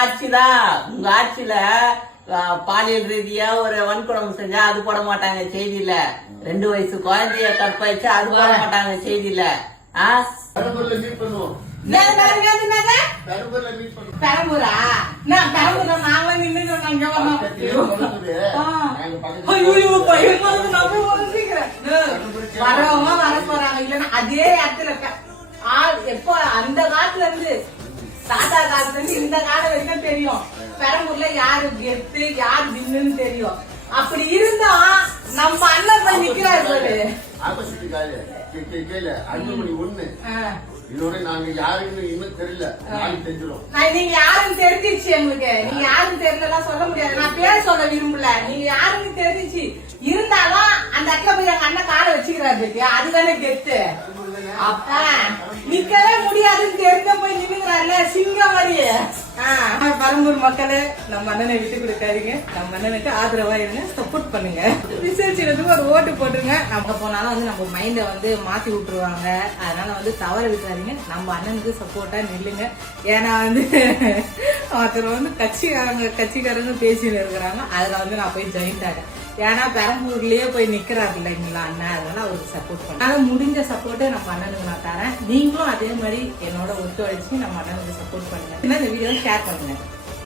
ஆட்சிதான். உங்க ஆட்சியில பாலியல் ரீதியா ஒரு வன்கொடுமை செஞ்சா அது போட மாட்டாங்க செய்தியில. 2 வயசு குழந்தைய கற்பழிச்சு அது போட மாட்டாங்க செய்தியில. பெரம்பூரா நான் பெரம்பூரா நாங்க நின்று வரவங்க வர போறாங்க இல்லன்னா அதே இடத்துல எப்ப அந்த காலத்துல இருந்து தாத்தா காலத்துல இருந்து இந்த காலம் வரைக்கும் தெரியும் பெரம்பூர்ல யாரு கெத்து யாரு வின்னுன்னு தெரியும். அப்படி இருந்தா நம்ம அண்ணன் போய் நிக்கிறாரு சொல்லு. நாங்க யாருன்னு இன்னும் தெரியல. நீங்க யாருன்னு தெரிஞ்சிருச்சு எங்களுக்கு. நீங்க யாருன்னு தெரியலாம் சொல்ல முடியாது. நான் பேர் சொல்ல விரும்பல. நீங்க யாருன்னு தெரிஞ்சிச்சு இருந்தாலும் அந்த இடத்துல போய் எங்க அண்ணன் காலை வச்சுக்கிறாரு. அதுதானே கெத்து. அப்ப நிக்கவே முடியாதுன்னு தெரிஞ்ச போய் நின்னுக்கிறாருல சிங்கம் மாதிரி. பெரம்பூர் மக்களே நம்ம அண்ணனை விட்டு கொடுக்காதீங்க. நம்ம அண்ணனுக்கு ஆதரவா இருங்க, சப்போர்ட் பண்ணுங்க. விசேஷத்துக்கு ஒரு ஓட்டு போட்டுருங்க. நம்ம போனாலும் வந்து நம்ம மைண்ட வந்து மாத்தி விட்டுருவாங்க. அதனால வந்து தவற விட்டுறாதீங்க. நம்ம அண்ணனுக்கு சப்போர்ட்டா நில்லுங்க. ஏன்னா வந்து ஒருத்தர் வந்து கட்சிக்காரங்க பேசிட்டு இருக்கிறாங்க. அதுல வந்து நான் போய் ஜாயின் ஆகிறேன். ஏன்னா பெரம்பூர்லயே போய் நிக்கிறாரு இல்லைங்களா அண்ணன். அதனால அவருக்கு சப்போர்ட் பண்ண முடிஞ்ச சப்போர்ட்டை நம்ம அண்ணனுக்கு நான் தரேன். நீங்களும் அதே மாதிரி என்னோட ஒத்துழைச்சு நம்ம அண்ணனுக்கு சப்போர்ட் பண்ணுங்க. இந்த வீடியோ ஷேர் பண்ணுங்க.